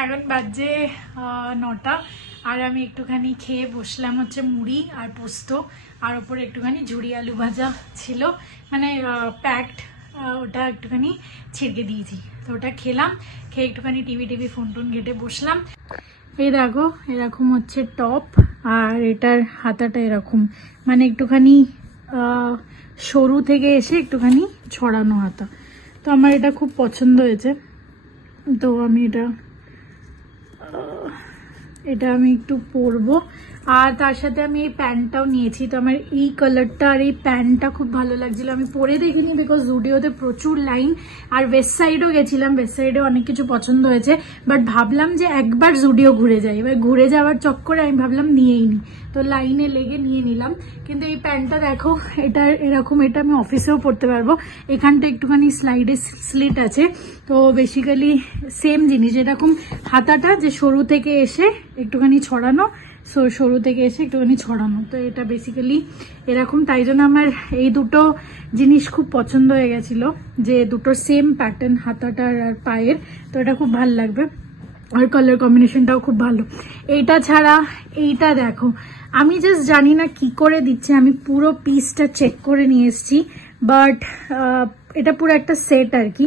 এখন বাজে 9টা আর আমি একটুখানি খেয়ে বসলাম হচ্ছে মুড়ি আর পোস্ত আর ওপরে একটুখানি ঝুড়ি আলু ভাজা ছিল, মানে প্যাকড, ওটা একটুখানি ছিড়কে দিয়েছি, তো ওটা খেলাম। খেয়ে একটুখানি টিভি ফোন ঘেটে বসলাম। এই দেখো এরকম হচ্ছে টপ, আর এটার হাতাটা এরকম, মানে একটুখানি সরু থেকে এসে একটুখানি ছড়ানো হাতা। তো আমার এটা খুব পছন্দ হয়েছে, তো আমি এটা আমি একটু পরবো। আর তার সাথে আমি এই প্যান্টটাও নিয়েছি, তো আমার এই কালারটা আর এই প্যান্টটা খুব ভালো লাগছিল। আমি পরে দেখিনি বিকজ জুডিওতে প্রচুর লাইন, আর ওয়েস্ট সাইডও গেছিলাম, ওয়েস্ট সাইডে অনেক কিছু পছন্দ হয়েছে, বাট ভাবলাম যে একবার জুডিও ঘুরে যাই। এবার ঘুরে যাওয়ার চক্করে আমি ভাবলাম নিয়েই নি, তো লাইনে লেগে নিয়ে নিলাম। কিন্তু এই প্যান্টটা দেখো, এটা এরকম, এটা আমি অফিসেও পরতে পারবো। এখানটা একটুখানি স্লাইডে স্লিট আছে, তো বেসিক্যালি সেম জিনিস, এরকম হাতাটা যে সরু থেকে এসে একটুখানি ছড়ানো, সরু থেকে এসে একটুখানি ছড়ানো, তো এটা বেসিক্যালি এরকম। তাই জন্য আমার এই দুটো জিনিস খুব পছন্দ হয়ে গেছিল, যে দুটো সেম প্যাটার্ন হাতাটার আর পায়ের, তো এটা খুব ভালো লাগবে। আর কালার কম্বিনেশনটাও খুব ভালো। এইটা ছাড়া এইটা দেখো, আমি জাস্ট জানি না কি করে দিচ্ছে, আমি পুরো পিসটা চেক করে নিয়ে এসেছি, বাট এটা পুরো একটা সেট আর কি।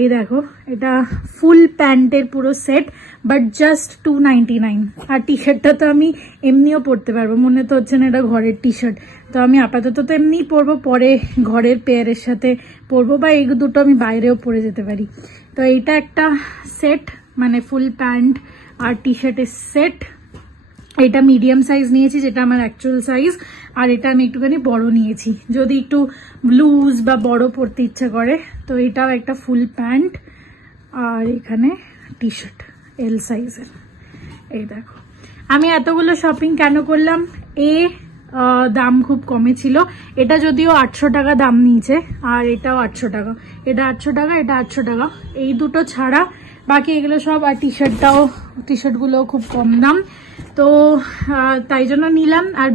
এই দেখো, এটা ফুল প্যান্টের পুরো সেট, বাট জাস্ট 299। আর টি শার্টটা তো আমি এমনিও পরতে পারবো, মনে তো হচ্ছে না এটা ঘরের টি শার্ট, তো আমি আপাতত তো এমনিই পরবো, পরে ঘরের পেয়ারের সাথে পরবো, বা এই দুটো আমি বাইরেও পরে যেতে পারি। তো এইটা একটা সেট, মানে ফুল প্যান্ট আর টি শার্টের সেট। এটা মিডিয়াম সাইজ নিয়েছি, যেটা আমার অ্যাকচুয়াল সাইজ, আর এটা আমি একটুখানি বড় নিয়েছি যদি একটু ব্লুজ বা বড় পরতে ইচ্ছা করে। তো এটাও একটা ফুল প্যান্ট, আর এখানে টি শার্ট এল সাইজের। এই দেখো, আমি এতগুলো শপিং কেন করলাম, দাম খুব কমে ছিল। এটা যদিও 800 টাকা দাম নিয়েছে, আর এটাও 800 টাকা, এটা 800 টাকা, এটা 800 টাকা। এই দুটো ছাড়া বাকি এগুলো সব, আর টি শার্টগুলো খুব কম দাম, তো তাই জন্য নিলাম। আর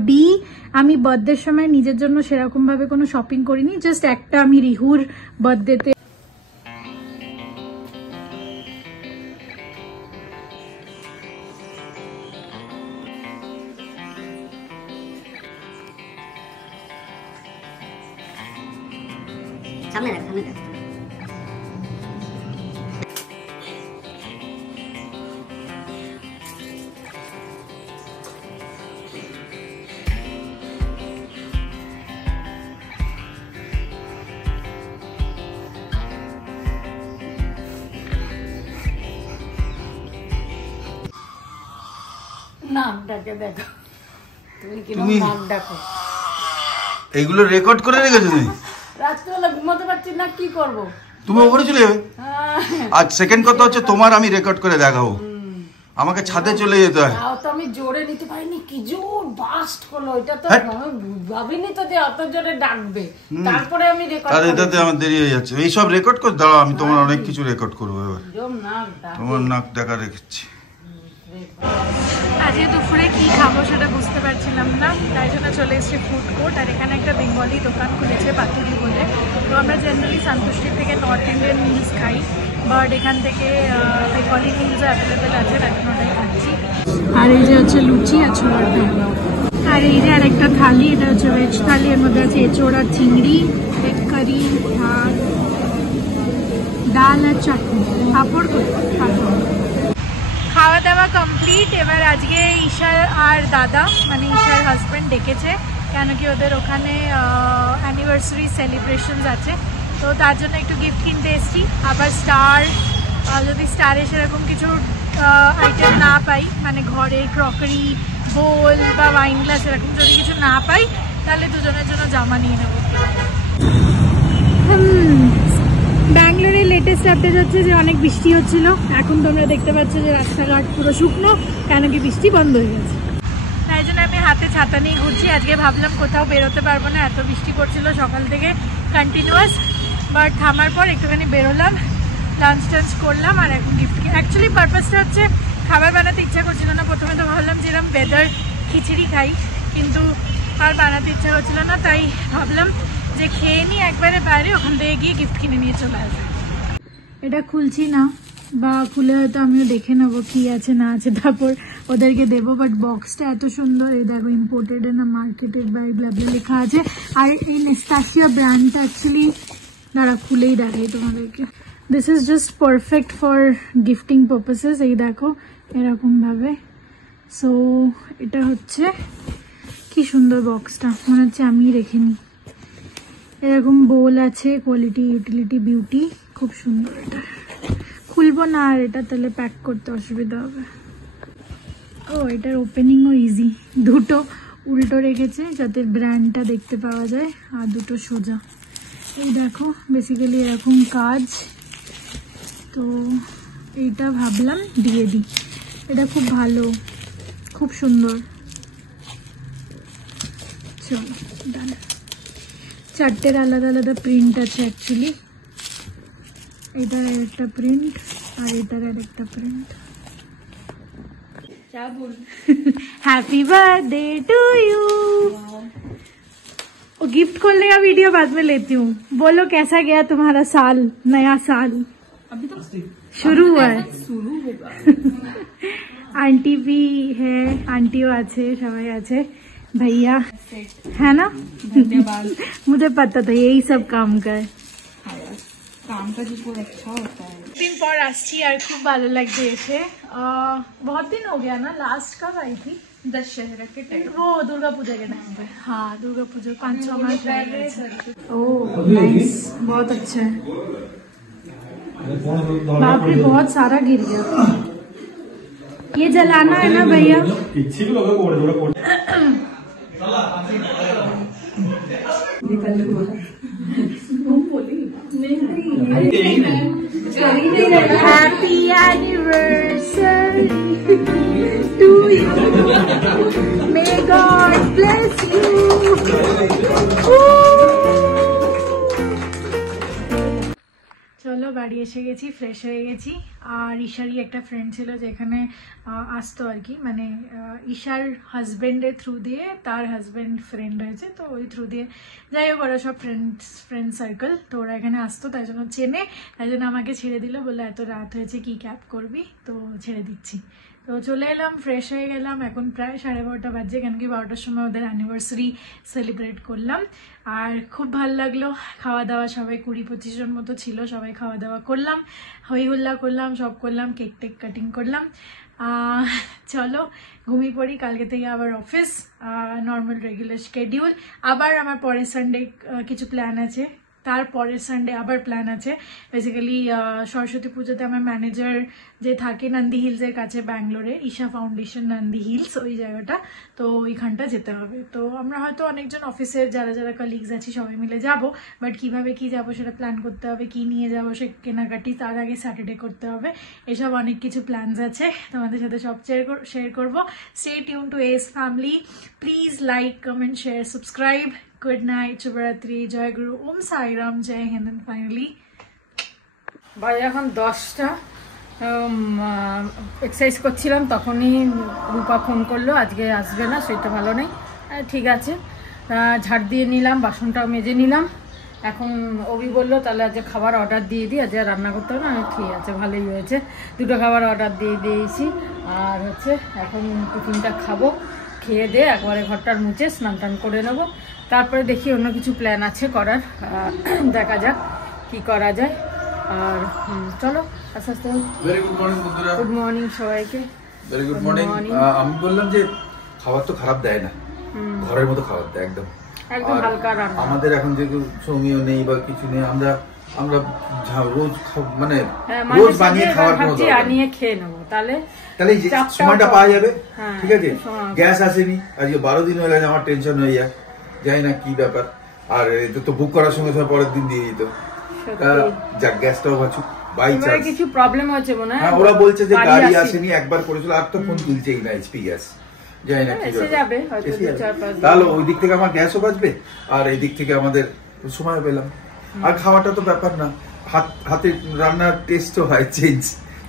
আমি বার্থডের সময় নিজের জন্য সেরকম ভাবে কোনো শপিং করিনি, জাস্ট একটা আমি রিহুর বার্থডেতে সামনে রাখ। নাকটাকে দেখো, তুমি নাক দেখো। এইগুলো রেকর্ড করে রেখেছো তুমি? রাত্রিবেলা ঘুমাতে পারছি না, কি করবো? তুমি ওপরে চলে যাবে। আর সেকেন্ড কথা হচ্ছে, তোমার আমি রেকর্ড করে দেখাবো, আমাকে ছাদে চলে যেতে হয়। তাও তো আমি জোরে নিতে পারিনি, কি জোর বাস্ট হলো, এটা তো ভাবিনি তো যে অত জোরে ডাকবে, তারপরে আমি রেকর্ড। আর এটাতে আমার দেরি হয়ে যাচ্ছে, এইসব রেকর্ড করে দাও, আমি তোমার অনেক কিছু রেকর্ড করবো এবার। তোমার নাক দেখা রেখেছি। আজকে দুপুরে কি খাবো সেটা বুঝতে পারছিলাম না, তাই জন্য চলে এসেছি ফুড কোর্ট। আর এখানে একটা বেঙ্গলি দোকান খুলেছে পাতুরি বলে, তো আমরা জেনারেলি সন্তুষ্টি থেকে নর্থ ইন্ডিয়ান মিলস খাই, বাট এখান থেকে বেঙ্গলি মিলসও অ্যাভেলেবেল আছে, এখন ওটাই খাচ্ছি। আর এই যে হচ্ছে লুচি আর ছোলার ডাল, আর এই যে আরেকটা থালি, এটা হচ্ছে ভেজ থালি, এর মধ্যে আছে এঁচোড় আর চিংড়ি, এগ কারি, ভাত, ডাল আর চাটনি, পাঁপড় করে পাঁপড়। খাওয়া দাওয়া কমপ্লিট। এবার আজকে ঈশা আর দাদা, মানে ঈশার হাজব্যান্ড ডেকেছে, কেন কি ওদের ওখানে অ্যানিভার্সারি সেলিব্রেশনস আছে, তো তার জন্য একটু গিফট কিনতে এসেছি। আবার যদি স্টারে সেরকম কিছু আইটেম না পাই, মানে ঘরের ক্রকারি, বোল বা ওয়াইন গ্লাস এরকম যদি কিছু না পাই, তাহলে দুজনের জন্য জামা নিয়ে নেব। ব্যাঙ্গালোরে লেটেস্ট আপডেট হচ্ছে যে অনেক বৃষ্টি হচ্ছিল, এখন তোমরা দেখতে পাচ্ছ যে রাস্তাঘাট পুরো শুকনো, কেন কি বৃষ্টি বন্ধ হয়ে গেছে। তাই জন্য আমি হাতে ছাতা নিয়ে ঘুরছি। আজকে ভাবলাম কোথাও বেরোতে পারবো না, এত বৃষ্টি করছিল সকাল থেকে কন্টিনিউয়াস, বাট থামার পর একটুখানি বেরোলাম, লাঞ্চ টাঞ্চ করলাম। আর এখন গিফট, অ্যাকচুয়ালি পারপাসটা হচ্ছে খাবার বানাতে ইচ্ছা করছিল না। প্রথমে তো ভাবলাম যেরকম ওয়েদার খিচুড়ি খাই, কিন্তু আর বানাতে ইচ্ছা করছিল না, তাই ভাবলাম যে খেয়ে নিই একবারে বাইরে, ওখান থেকে গিয়ে গিফট কিনে নিয়ে চলে আসবে। এটা খুলছি না, বা খুলে হয়তো আমিও দেখে নেবো কি আছে না আছে, তারপর ওদেরকে দেবো। বাট বক্সটা এত সুন্দর, এই দেখো ইম্পোর্টেড না মার্কেটেড বাই ব্লাবলা লেখা আছে। আর এই নেস্টাসিয়া ব্র্যান্ডটা অ্যাকচুয়ালি দাঁড়া খুলেই দেখাই তোমাদেরকে। This is just perfect for gifting purposes. এই দেখো এরকম ভাবে। সো এটা হচ্ছে কি সুন্দর বক্সটা, মনে হচ্ছে আমি রেখে নিই। এরকম বোল আছে, কোয়ালিটি ইউটিলিটি বিউটি, খুব সুন্দর। এটা খুলবো না আর এটা তাহলে প্যাক করতে অসুবিধা হবে। ও এটার ওপেনিংও ইজি, দুটো উল্টো রেখেছে যাতে ব্র্যান্ডটা দেখতে পাওয়া যায়, আর দুটো সোজা। এই দেখো বেসিক্যালি এরকম কাজ। তো এইটা ভাবলাম দিয়ে দিই, এটা খুব ভালো, খুব সুন্দর। চলো ডান। চারটের আলাদা আলাদা প্রিন্ট আছে অ্যাকচুয়ালি, এটার একটা প্রিন্ট আর এটার একটা print. Happy birthday to you. वो गिफ्ट खोलने का वीडियो बाद में लेती हूँ। बोलो कैसा गया तुम्हारा साल, नया साल? अभी तो शुरू हुआ है। शुरू होगा। आंटी भी है, आंटियों आछे, सबाई आछे, भैया है ना। धन्यवाद। मुझे पता था यही सब काम कर काम का जो अच्छा होता है। दिन पर आसची और खूब भालो लगते एसे। बहुत दिन हो गया ना, लास्ट कब आई थी? दशहरा के टाइम, वो दुर्गा पूजा के टाइम पे। हाँ दुर्गा पूजा 5-6 माह पहले। ओह नाइस, बहुत अच्छा है। बाप रे बहुत सारा गिर गया। ये जलाना है ना भैया? Happy anniversary to you. May God bless you. চলো বাড়ি এসে গেছি, ফ্রেশ হয়ে গেছি। আর ঈশারই একটা ফ্রেন্ড ছিল যেখানে আসতো আর কি, মানে ঈশার হাজবেন্ডের থ্রু দিয়ে তার হাজবেন্ড ফ্রেন্ড হয়েছে, তো ওই থ্রু দিয়ে যাই হোক ওরা সব ফ্রেন্ড সার্কেল, তো ওরা এখানে আসতো, তাই জন্য চেনে, তাই জন্য আমাকে ছেড়ে দিল, বলে এত রাত হয়েছে কি ক্যাব করবি, তো ছেড়ে দিচ্ছি। তো চলে এলাম, ফ্রেশ হয়ে গেলাম। এখন প্রায় 12:30 বাজে, কেন কি 12টার সময় ওদের অ্যানিভার্সারি সেলিব্রেট করলাম। আর খুব ভালো লাগলো, খাওয়া দাওয়া সবাই 20-25 জন মতো ছিল, সবাই খাওয়া দাওয়া করলাম, হই হুল্লা করলাম, সব করলাম, কেক টেক কাটিং করলাম। চলো ঘুমিয়ে পড়ি, কালকে থেকে আবার অফিস, নর্মাল রেগুলার শিডিউল। আবার আমার পরের সানডে কিছু প্ল্যান আছে, তার পরের সানডে আবার প্ল্যান আছে। বেসিক্যালি সরস্বতী পুজোতে আমার ম্যানেজার যে থাকে নন্দী হিলসের কাছে ব্যাঙ্গালোরে, ঈশা ফাউন্ডেশন নন্দী হিলস, ওই জায়গাটা, তো ওইখানটা যেতে হবে। তো আমরা হয়তো অনেকজন অফিসের যারা যারা কলিগস আছি সবাই মিলে যাব, বাট কিভাবে কি যাব সেটা প্ল্যান করতে হবে, কি নিয়ে যাব সে কেনাকাটি তার আগে স্যাটারডে করতে হবে, এসব অনেক কিছু প্ল্যানস আছে, তোমাদের সাথে সব শেয়ার করবো। Stay tune to us family, please like, comment, share, subscribe. Good night, শুভরাত্রি, জয় গুরু, ওম সাইরাম, জয় হিন্দ। ফাইনালি ভাই এখন 10টা, এক্সারসাইজ করছিলাম, তখনই রূপা ফোন করলো আজকে আসবে না, সেটা ভালো নেই। ঠিক আছে, ঝাড় দিয়ে নিলাম, বাসনটাও মেজে নিলাম। এখন অভি বললো তাহলে আজকে খাবার অর্ডার দিয়ে দিই, আজকে রান্না করতে হবে না। আমি ঠিক আছে, ভালোই হয়েছে, 2টো খাবার অর্ডার দিয়ে দিয়েছি। আর হচ্ছে এখন টিফিনটা খাবো, খেয়ে দিয়ে একবারে ঘরটার মুছে স্নান টান করে নেবো, তারপরে দেখি অন্য কিছু প্ল্যান আছে করার, দেখা যাক কি করা যায়। আর চলো আস্তে আস্তে। ভেরি গুড মর্নিং বন্ধুরা। গুড মর্নিং সবাইকে। Very good morning. আমি বললাম যে খাবার তো খারাপ দেয় না, ঘরের মতো খাবার দেয় একদম হালকা রান্না। আমাদের এখন যে সৌমিও নেই বা কিছু নেই, আমরা রোজ মানে রোজ বানিয়ে খাওয়ার কোনো দরকার নেই, আনিয়ে খেয়ে নেবো, তাহলে সময়টা পাওয়া যাবে। ঠিক আছে, গ্যাস আসেনি আজকে 12 দিন হয়ে গেছে, আমার টেনশন হয়ে যায়, জানি না কি ব্যাপার। আর তো বুক করার সঙ্গে সঙ্গে পরের দিন দিয়ে দিত, যাক গ্যাসটাও বাঁচুক। বাই চান্স কিছু প্রবলেম হচ্ছে মনে হয়, ওরা বলছে যে গাড়ি আসেনি, একবার করেছিল, আর তো ফোন তুলছেই না এইচপি গ্যাস, জানি না কি যাবে, তাহলে ওই দিক থেকে আমার গ্যাসও বাঁচবে, আর এই দিক থেকে আমাদের সময় পেলাম। আর খাওয়াটা তো ব্যাপার না, হাতে রান্নার টেস্টও হয় চেঞ্জ।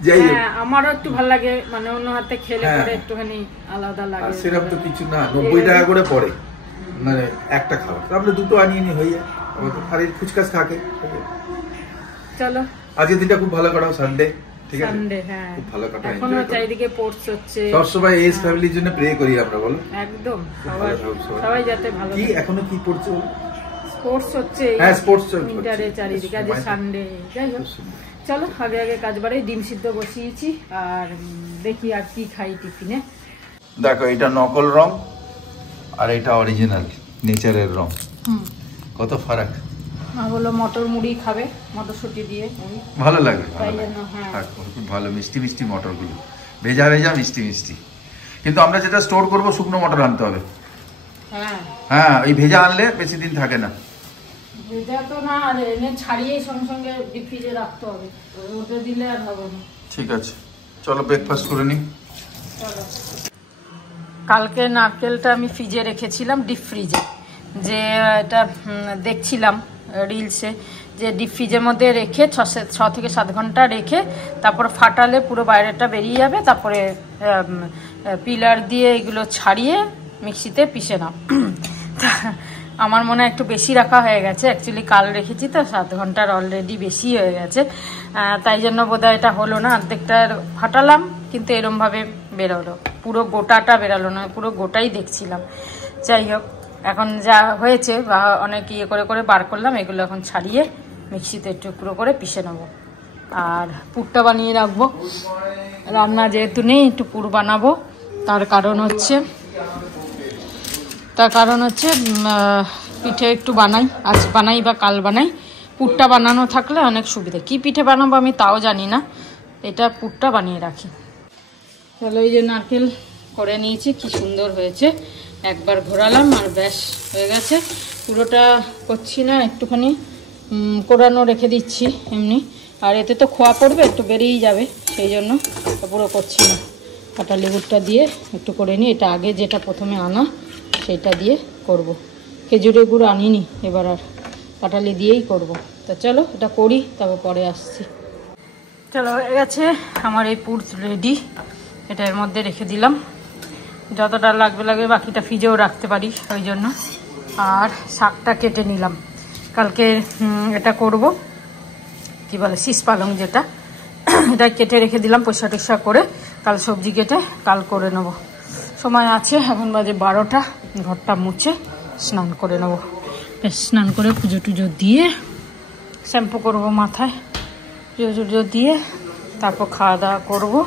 যাই হোক, আমারও একটু ভালো লাগে, মানে অন্য হাতে খেলে পরে একটুখানি আলাদা লাগে। সেরকম তো কিছু না, 90 টাকা করে পড়ে মানে একটা খাবার, আমরা 2টো আনিয়ে নি হয়ে যায়। আর ফুচকাস থাকে। চলো আজকের দিনটা খুব ভালো কাটাও, সানডে। ঠিক আছে সানডে হ্যাঁ খুব ভালো কাটা এখনো চারিদিকে পোস্টস হচ্ছে সব সবাই এই ফ্যামিলির জন্য প্রে করি আমরা বলো একদম সবাই যাতে ভালো কি এখনো কি পড়ছে বলো স্পোর্টস হচ্ছে হ্যাঁ স্পোর্টস উইন্টারে চারিদিকে আজ সানডে যাই হোক চলো আগে কাজ বাড়াই ডিম সিদ্ধ বসিয়েছি আর দেখি আর কি খাই টিফিনে দেখো এটা নকল রং আর এটা অরিজিনাল নেচারের রং কত ফারাক বলো মটর মুড়ি খাবে মটরশুঁটি দিয়ে ভালো লাগে হ্যাঁ খুব ভালো মিষ্টি মিষ্টি মটরগুলো ভেজা ভেজা মিষ্টি মিষ্টি কিন্তু আমরা যেটা স্টোর করবো শুকনো মটর আনতে হবে হ্যাঁ এই ভেজা আনলে বেশি দিন থাকে না ভেজা তো না এনে ছাড়িয়ে সঙ্গে সঙ্গে ডিপ ফ্রিজে রাখতে হবে ওটা দিলে আর হবে না ঠিক আছে চলো ব্রেকফাস্ট করে নিই চলো কালকে নারকেলটা আমি ফ্রিজে রেখেছিলাম ডিপ ফ্রিজে যে এটা দেখছিলাম রিলসে যে ডিপ ফ্রিজের মধ্যে রেখে 6 থেকে 7 ঘন্টা রেখে তারপর ফাটালে পুরো বাইরেটা বেরিয়ে যাবে তারপরে পিলার দিয়ে এগুলো ছাড়িয়ে মিক্সিতে পিষে নাও আমার মনে হয় একটু বেশি রাখা হয়ে গেছে অ্যাকচুয়ালি কাল রেখেছি তো 7 ঘন্টার অলরেডি বেশি হয়ে গেছে তাই জন্য বোধহয় এটা হলো না অর্ধেকটা ফাটালাম কিন্তু এরমভাবে বেরোলো পুরো গোটাটা বেরোলো না পুরো গোটাই দেখছিলাম যাই হোক এখন যা হয়েছে বা অনেক ইয়ে করে করে বার করলাম এগুলো এখন ছাড়িয়ে মিক্সিতে টুকরো করে পিষে নেবো আর পুরটা বানিয়ে রাখবো রান্না যেহেতু নেই একটু পুর বানাবো তার কারণ হচ্ছে পিঠে একটু বানাই আজ বানাই বা কাল বানাই পুরটা বানানো থাকলে অনেক সুবিধা কি পিঠে বানাবো আমি তাও জানি না এটা পুরটা বানিয়ে রাখি তাহলে এই যে নারকেল করে নিয়েছি কি সুন্দর হয়েছে একবার ঘোরালাম আর ব্যাস হয়ে গেছে পুরোটা করছি না একটুখানি কোরানো রেখে দিচ্ছি এমনি আর এতে তো খোয়া পড়বে একটু বেরিয়েই যাবে সেই জন্য পুরো করছি না কাঁটা লেবুরটা দিয়ে একটু করে নিই এটা আগে যেটা প্রথমে আনা সেটা দিয়ে করব খেজুরের গুড় আনিনি এবার আর কাঁঠালি দিয়েই করব তো চলো এটা করি তারপর পরে আসছি চলো হয়ে গেছে আমার এই পুর রেডি এটা এর মধ্যে রেখে দিলাম যতটা লাগবে বাকিটা ফ্রিজেও রাখতে পারি ওই জন্য আর শাকটা কেটে নিলাম কালকে এটা করব কি বলে শীষ পালং যেটা এটা কেটে রেখে দিলাম পয়সা টয়সা করে কাল সবজি কেটে কাল করে নেব সময় আছে এখন বাজে 12টা ঘরটা মুছে স্নান করে নেব স্নান করে পুজো টুজো দিয়ে শ্যাম্পু করবো মাথায় পুজো টুজো দিয়ে তারপর খাওয়া দাওয়া করবো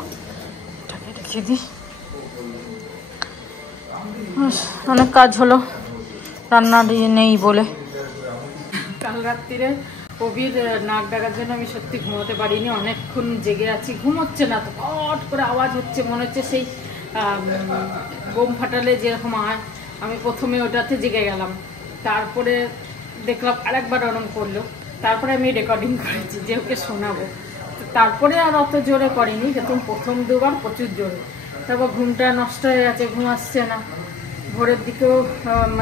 এটাকে রেখে দিই অনেক কাজ হলো রান্না নেই বলে কাল রাত্রিরে কবির নাক ডাকার জন্য আমি সত্যি ঘুমোতে পারিনি অনেকক্ষণ জেগে আছি ঘুমোচ্ছে না তো ফট করে আওয়াজ হচ্ছে মনে হচ্ছে সেই বোম ফাটালে যেরকম হয় আমি প্রথমে ওটাতে জেগে গেলাম তারপরে দেখলাম আরেকবার ওরম করলো তারপরে আমি রেকর্ডিং করেছি যে ওকে শোনাবো তারপরে আর অত জোরে করিনি কিন্তু প্রথম দুবার প্রচুর জোরে তারপর ঘুমটা নষ্ট হয়ে গেছে ঘুম আসছে না ভোরের দিকেও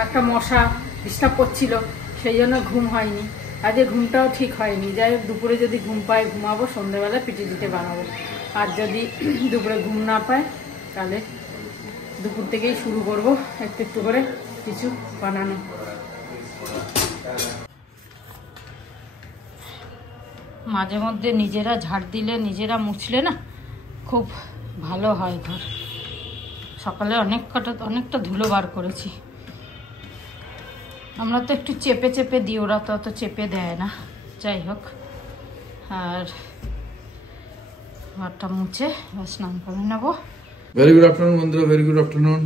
একটা মশা ডিস্টার্ব করছিল সেই জন্য ঘুম হয়নি আজকে ঘুমটাও ঠিক হয়নি যাই হোক দুপুরে যদি ঘুম পায় ঘুমাবো সন্ধ্যেবেলা পিঠে পিঠে বানাবো আর যদি দুপুরে ঘুম না পায় তাহলে দুপুর থেকেই শুরু করবো একটু একটু করে কিছু বানানো মাঝে মধ্যে নিজেরা ঝাড় দিলে নিজেরা মুছলে না খুব ভালো হয় ঘর সকালে অনেকটা ধুলো বার করেছি আমরা তো একটু চেপে চেপে দিই ওরা তো অত চেপে দেয় না যাই হোক আর ঘরটা মুছে স্নান করে নেবো ভেরি গুড আফটারনুন বন্ধুরা ভেরি গুড আফটারনুন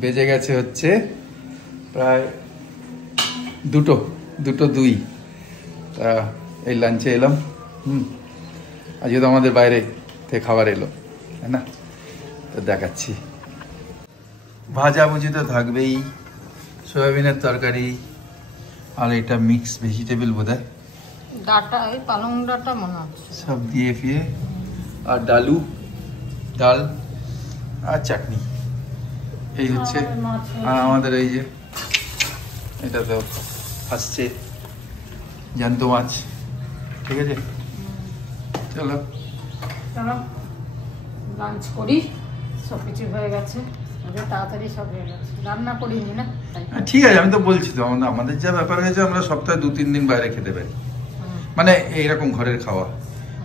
বেজে গেছে হচ্ছে প্রায় 2:02 তা এই লাঞ্চে এলাম আজকে তো আমাদের বাইরে থেকে খাবার এলো তাই না তো দেখাচ্ছি ভাজাভুজি তো থাকবেই সয়াবিনের তরকারি আর এটা মিক্স ভেজিটেবল বোধহয় ডাটা এই পালং ডাটা মনে হচ্ছে সব দিয়ে ফিরে আর ডাল আর চাটনি এই হচ্ছে আর আমাদের এই যে এটা তো আসছে জ্যান্ত মাছ ঠিক আছে চলো লাঞ্চ করি সব কিছু হয়ে গেছে তাড়াতাড়ি সব হয়ে গেছে রান্না করিনি না ঠিক আছে আমি তো বলছি তো আমাদের যা ব্যাপার হয়েছে আমরা সপ্তাহে 2-3 দিন বাইরে খেতে পারি মানে এইরকম ঘরের খাওয়া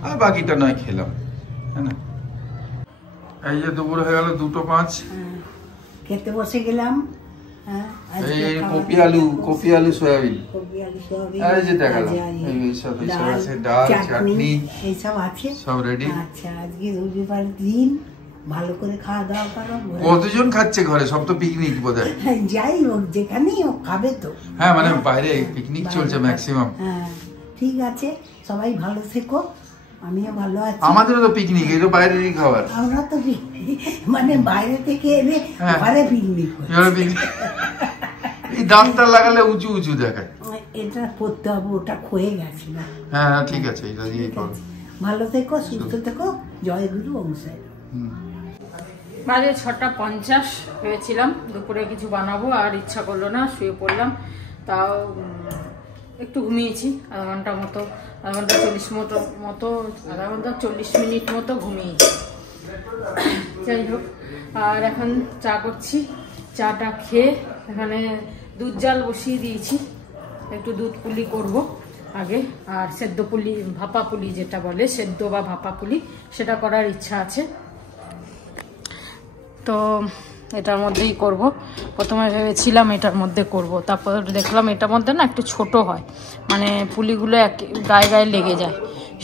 আর বাকিটা নয় খেলাম তাই না? এই যে দুপুর হয়ে গেল 2:05, খেতে বসে গেলাম। এই কপি আলু সয়াবিন, এই যে দেখালাম, এইসব আছে, ডাল চাটনি এইসব আছে, সব রেডি। আচ্ছা, আজকে রবিবার দিন, ভালো করে খাওয়া দাওয়া করো। কতজন খাচ্ছে ঘরে? সব তো পিকনিক বোধহয়। যাই হোক, যেখানেই হোক খাবে তো। হ্যাঁ, মানে বাইরে পিকনিক চলছে ম্যাক্সিমাম। হ্যাঁ, ঠিক আছে, সবাই ভালো থেকো, আমিও ভালো আছি। আমাদেরও তো পিকনিক, এটা বাইরেরই খাবার। আমরা তো মানে বাইরে থেকে এনে ঘরে পিকনিক করি। এই দাঁতটা লাগালে উঁচু উঁচু দেখায়। এটা করতে হবে, ওটা ক্ষয়ে গেছে না। হ্যাঁ হ্যাঁ, ঠিক আছে, এটা দিয়ে করো। ভালো থেকো, সুস্থ থেকো, জয় গুরু অংশায়। বাজে 6:50 ভেবেছিলাম দুপুরে কিছু বানাবো, আর ইচ্ছা করলো না, শুয়ে পড়লাম। তাও একটু ঘুমিয়েছি, আধা ঘন্টা 40 মিনিট মতো ঘুমিয়েছি। যাই হোক, আর এখন চা করছি। চাটা খেয়ে এখানে দুধ জাল বসিয়ে দিয়েছি, একটু দুধ পুলি করব আগে, আর সেদ্ধ পুলি, ভাপা পুলি যেটা বলে, সেদ্ধ বা ভাপা পুলি, সেটা করার ইচ্ছা আছে। তো এটার মধ্যেই করব। প্রথমে ভেবেছিলাম এটার মধ্যে করব, তারপর দেখলাম এটার মধ্যে না একটু ছোট হয়, মানে পুলিগুলো গায়ে গায়ে লেগে যায়,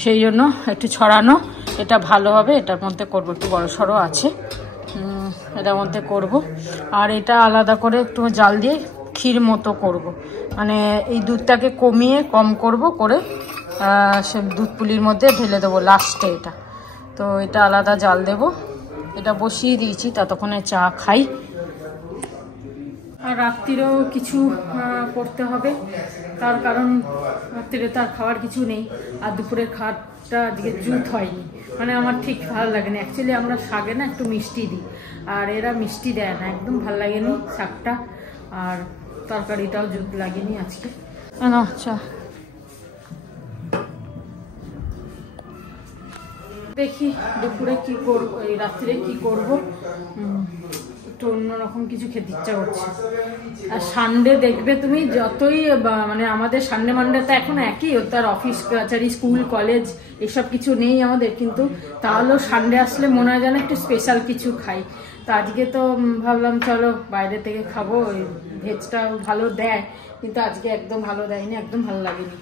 সেই জন্য একটু ছড়ানো এটা ভালো হবে। এটার মধ্যে করব, একটু বড় সড়ো আছে, এটার মধ্যে করব। আর এটা আলাদা করে একটু জাল দিয়ে ক্ষীর মতো করব, মানে এই দুধটাকে কমিয়ে কম করব, করে সে দুধ পুলির মধ্যে ঢেলে দেবো লাস্টে এটা। তো এটা আলাদা জাল দেব, এটা বসিয়ে দিয়েছি, ততক্ষণে চা খাই। আর রাত্রিরেও কিছু করতে হবে, তার কারণ রাত্রিরে তো আর খাওয়ার কিছু নেই, আর দুপুরের খাওয়াটা আজকে জুত হয়নি, মানে আমার ঠিক ভালো লাগেনি। অ্যাকচুয়ালি আমরা শাকে না একটু মিষ্টি দিই, আর এরা মিষ্টি দেয় না, একদম ভালো লাগেনি শাকটা, আর তরকারিটাও জুত লাগেনি আজকে। আচ্ছা, দেখি দুপুরে কি করব, এই রাত্রিরে কি করব, একটু অন্যরকম কিছু খেতে ইচ্ছা করছে। আর সানডে দেখবে তুমি, যতই মানে আমাদের সানডে মানডে তো এখন একই, তার অফিস কাছারি স্কুল কলেজ এসব কিছু নেই আমাদের, কিন্তু তাহলেও সানডে আসলে মনে হয় যেন একটু স্পেশাল কিছু খাই। তো আজকে তো ভাবলাম চলো বাইরে থেকে খাবো, ওই ভেজটা ভালো দেয়, কিন্তু আজকে একদম ভালো দেয়নি, একদম ভালো লাগেনি,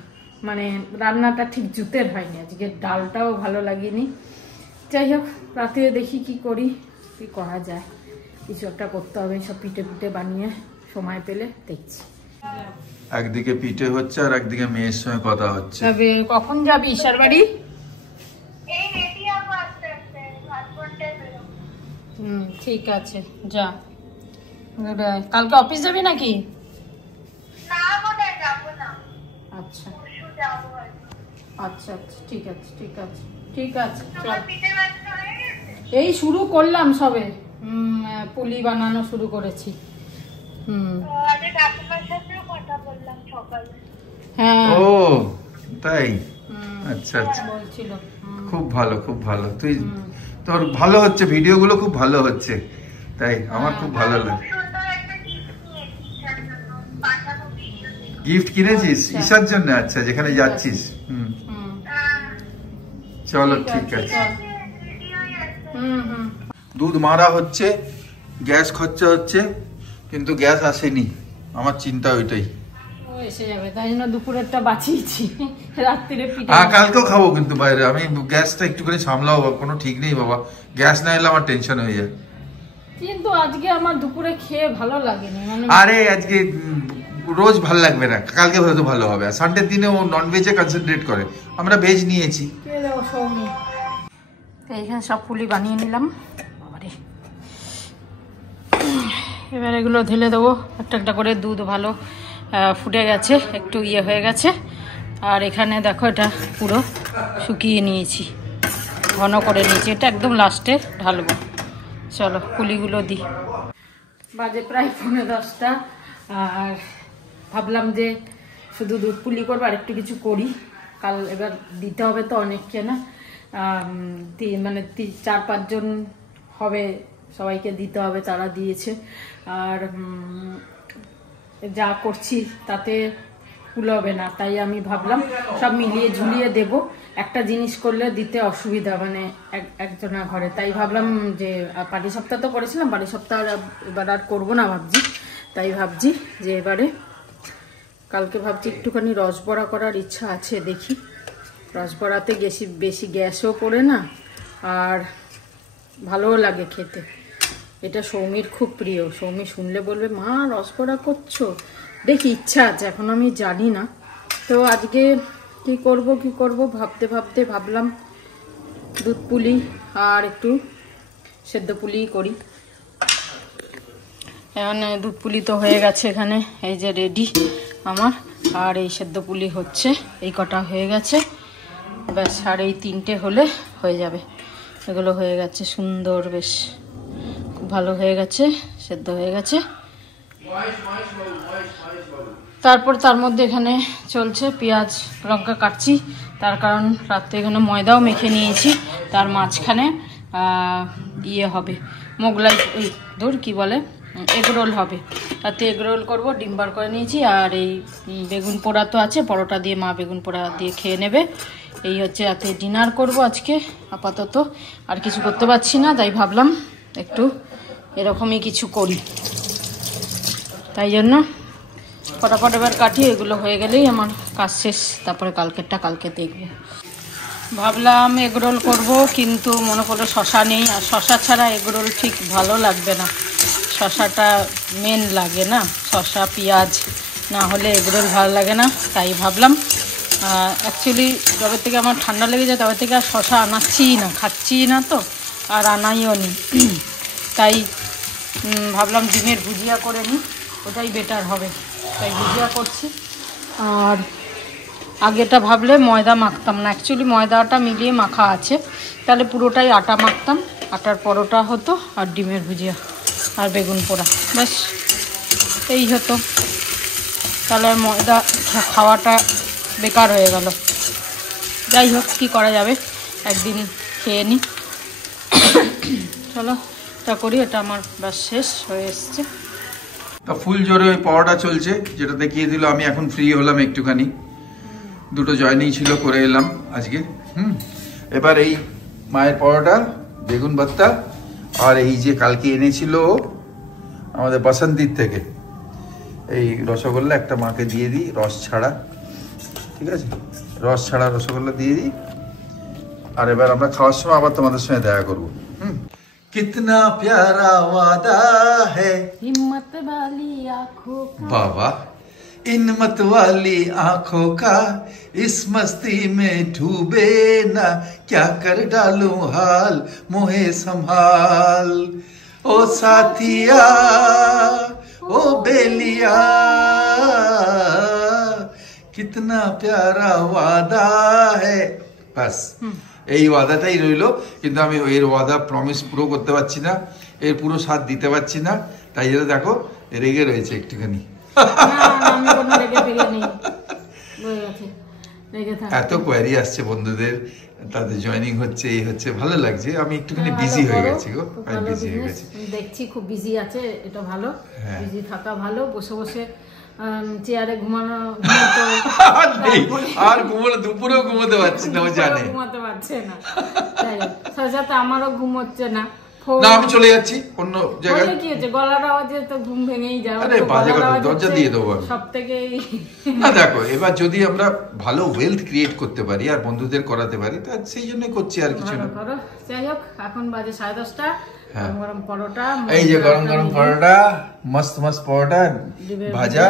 মানে রান্নাটা ঠিক জুতের হয়নি, আজকে ডালটাও ভালো লাগেনি। যাই হোক, রাতে দেখি কি করি, কি করা যায়, কিছু একটা করতে হবে, সব পিঠে পিঠে বানিয়ে সময় পেলে দেখছি। একদিকে পিঠে হচ্ছে আর একদিকে মেয়ের সঙ্গে কথা হচ্ছে। কখন যাবি ঈশার বাড়ি? ঠিক আছে, যা। কালকে অফিস যাবি নাকি? আচ্ছা আচ্ছা, ঠিক আছে ঠিক আছে ঠিক আছে, এই শুরু করলাম সবে, পুলি বানানো শুরু করেছি। হ্যাঁ, ও তাই, আচ্ছা আচ্ছা, বলছিল খুব ভালো খুব ভালো। তুই তোর ভালো হচ্ছে, ভিডিওগুলো খুব ভালো হচ্ছে, তাই আমার খুব ভালো লাগে। গিফট কিনেছিস ঈশার জন্য? আচ্ছা, যেখানে যাচ্ছিস। চলো ঠিক আছে। দুধ মারা হচ্ছে, গ্যাস খরচা হচ্ছে, কিন্তু গ্যাস আসেনি, আমার চিন্তা ওইটাই। এসে যাবে, তাই জন্য দুপুরেরটা বাঁচিয়েছি, রাত্রিরে পিঠে। কালকেও খাবো কিন্তু বাইরে, আমি গ্যাসটা একটুখানি সামলাও, কোনো ঠিক নেই বাবা, গ্যাস না এলে আমার টেনশন হয়ে যায়। কিন্তু আজকে আমার দুপুরে খেয়ে ভালো লাগেনি, মানে আরে আজকে রোজ ভালো লাগবে না, কালকে হয়তো ভালো হবে। আর সানডের দিনে ও নন ভেজে কনসেন্ট্রেট করে, আমরা ভেজ নিয়েছি। এইখানে সব পুলি বানিয়ে নিলাম, এবার এগুলো ঢেলে দেবো একটা একটা করে। দুধ ভালো ফুটে গেছে, একটু ইয়ে হয়ে গেছে, আর এখানে দেখো এটা পুরো শুকিয়ে নিয়েছি, ঘন করে নিয়েছি, এটা একদম লাস্টে ঢালবো। চলো পুলিগুলো দিই। বাজে প্রায় 10:45, আর ভাবলাম যে শুধু দুধ পুলি করবো, আর একটু কিছু করি, কাল এবার দিতে হবে তো অনেককে না, মানে 4-5 জন হবে, সবাইকে দিতে হবে, তারা দিয়েছে। আর যা করছি তাতে কুলাবে না, তাই আমি ভাবলাম সব মিলিয়ে ঝুলিয়ে দেব। একটা জিনিস করলে দিতে অসুবিধা, মানে একজনের ঘরে, তাই ভাবলাম যে পাটিসাপটা তো করেছিলাম, পাটিসাপটা এবার আর করবো না ভাবছি। তাই ভাবছি যে এবারে কালকে ভাবছি একটুখানি রসবড়া করার ইচ্ছা আছে, দেখি। রসবড়াতে বেশি গ্যাসও পড়ে না, আর ভালোও লাগে খেতে। এটা সৌমির খুব প্রিয়। সৌমি শুনলে বলবে মা রসবড়া করছো, দেখি ইচ্ছা আছে, এখন আমি জানি না। তো আজকে কি করব ভাবতে ভাবতে ভাবলাম দুধ পুলি আর একটু সেদ্ধ পুলি করি। এখানে দুধ পুলি তো হয়ে গেছে, এখানে এই যে রেডি আমার, আর এই সেদ্ধ পুলি হচ্ছে, এই কটা হয়ে গেছে ব্যাস। আর এই 3টে হলে হয়ে যাবে। এগুলো হয়ে গেছে সুন্দর, বেশ খুব ভালো হয়ে গেছে, সেদ্ধ হয়ে গেছে। তারপর তার মধ্যে এখানে চলছে পেঁয়াজ লঙ্কা কাটছি, তার কারণ রাত্রে এখানে ময়দাও মেখে নিয়েছি, তার মাঝখানে ইয়ে হবে মোগলাই, ওই ধর কি বলে এগরোল হবে, রাতে এগরোল করবো। ডিম বার করে নিয়েছি, আর এই বেগুন পোড়া তো আছে, পরোটা দিয়ে মা বেগুন পোড়া দিয়ে খেয়ে নেবে। এই হচ্ছে রাতে ডিনার করব আজকে। আপাতত আর কিছু করতে পারছি না, তাই ভাবলাম একটু এরকমই কিছু করি। তাই জন্য ফটাফট এবার কাটি, এগুলো হয়ে গেলেই আমার কাজ শেষ। তারপরে কালকেরটা কালকে দেখব। ভাবলাম এগরোল করব, কিন্তু মনে করলো শশা নেই, আর শশা ছাড়া এগরোল ঠিক ভালো লাগবে না, শশাটা মেন লাগে না, শশা পেঁয়াজ না হলে এগরোল ভালো লাগে না। তাই ভাবলাম অ্যাকচুয়ালি যবে থেকে আমার ঠান্ডা লেগে যায় তবে থেকে আর শশা আনাচ্ছিই না, খাচ্ছি না তো, আর আনাইও নি। তাই ভাবলাম ডিমের ভুজিয়া করে নিই, ওটাই বেটার হবে, তাই ভুজিয়া করছি। আর আগেটা ভাবলে ময়দা মাখতাম না, অ্যাকচুয়ালি ময়দাটা মিলিয়ে মাখা আছে, তাহলে পুরোটাই আটা মাখতাম, আটার পরোটা হতো আর ডিমের ভুজিয়া আর বেগুন পোড়া, ব্যাস এই হতো। তাহলে ময়দা খাওয়াটা বেকার হয়ে গেল। যাই হোক, কী করা যাবে, একদিন খেয়ে নিই। চলো এটা করি, এটা আমার ব্যাস শেষ হয়ে এসছে। তা ফুল জোরে ওই পাওয়াটা চলছে, যেটা দেখিয়ে দিল। আমি এখন ফ্রি হলাম একটুখানি, দুটো জয়নিং ছিল, করে এলাম আজকে। এবার এই মায়ের পাওয়াটা, বেগুন ভর্তা, আর এই যে কালকে এনেছিল আমাদের বাসন্তীর থেকে এই রসগোল্লা, একটা মাকে দিয়ে দিই রস ছাড়া, ঠিক আছে, রস ছাড়া রসগোল্লা দিয়ে দিই। আর এবার আমরা খাওয়ার সময় আবার তোমাদের সঙ্গে দেখা করবো। कितना प्यारा वादा है हिम्मत वाली आँखों का, बाबा इन मत वाली आँखों का, इस मस्ती में डूबे ना, क्या कर डालूं हाल मोहे संभाल। ओ साथिया ओ बेलिया, कितना प्यारा वादा है। बस এই ওয়াদাটাই রইলো, কিন্তু আমি এর ওয়াদা প্রমিস পুরো করতে পারছি না, এর পুরো সাথ দিতে পারছি না, তাই জন্য দেখো রেগে রয়েছে একটুখানি। এত কোয়ারি আসছে বন্ধুদের, তাদের জয়েনিং হচ্ছে, এই হচ্ছে, ভালো লাগছে। আমি একটুখানি বিজি হয়ে গেছি গো, আমি বিজি হয়ে গেছি, দেখছি খুব বিজি আছে, এটা ভালো, বিজি থাকা ভালো। বসে বসে চেয়ারে ঘুমানো, আর ঘুমোনো, দুপুরেও ঘুমোতে পারছি না, ও জানে ঘুমাতে পারছে না, সাথে আমারও ঘুম হচ্ছে না। না আমি চলে যাচ্ছি অন্য জায়গায়। কি হচ্ছে, গলার আওয়াজে তো ঘুম ভেঙেই যাবে। আরে বাজে কথা, দরজা দিয়ে দেবো সবথেকে। না দেখো, এবার যদি আমরা ভালো ওয়েলথ ক্রিয়েট করতে পারি আর বন্ধুদের করাতে পারি, তা সেই জন্য করছি, আর কিছু না। যাই হোক, এখন বাজে 10:30, গরম গরম পরোটা, এই যে গরম গরম পরোটা, মস্ত মস্ত পরোটা ভাজা,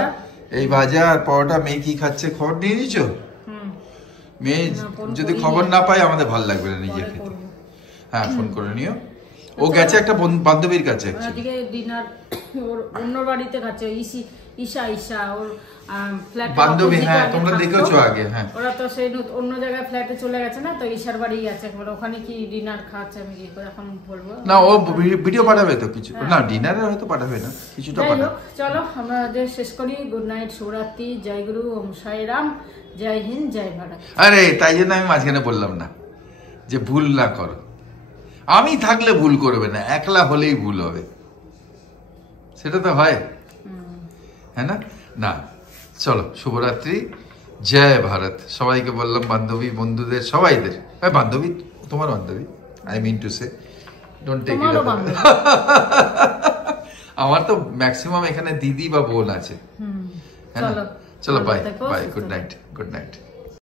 এই ভাজা আর পরোটা। মেয়ে কি খাচ্ছে খবর নিয়ে নিছো? মেয়ে যদি খবর না পায় আমাদের ভালো লাগবে না নিজে খেতে। হ্যাঁ, ফোন করে নিও। ও গেছে একটা বান্ধবীর কাছে, আজকে ডিনার ওর অন্য বাড়িতে খাচ্ছে, ঈশা ওর ফ্ল্যাট বান্ধবী। হ্যাঁ, তোমরা দেখেছো আগে। হ্যাঁ, ওরা তো সেই অন্য জায়গায় ফ্ল্যাটে চলে গেছে না, তো ঈশার বাড়ি আছে, ওখানে কি ডিনার খাচ্ছে আমি কি করে এখন বলবো না। ও ভিডিও পাঠাবে তো কিছু, না ডিনারে হয়তো পাঠাবে না, কিছুটা পাঠাবে। চলো আমরা যে শেষ করি। গুড নাইট, শুভরাত্রি, জয় গুরু, ওম সাই রাম, জয় হিন্দ, জয় ভারত। আরে তাই জন্য আমি মাঝখানে বললাম না যে ভুল না করো। আমি থাকলে ভুল করবে না, একলা হলেই ভুল হবে, সেটা তো হয়, হ্যাঁ না? না চলো শুভরাত্রি, জয় ভারত। সবাইকে বললাম, বান্ধবী বন্ধুদের সবাইদের, বান্ধবী তোমার বান্ধবী, I mean to say, don't take it. আমার তো ম্যাক্সিমাম এখানে দিদি বা বোন আছে। চলো bye bye, good night, good night.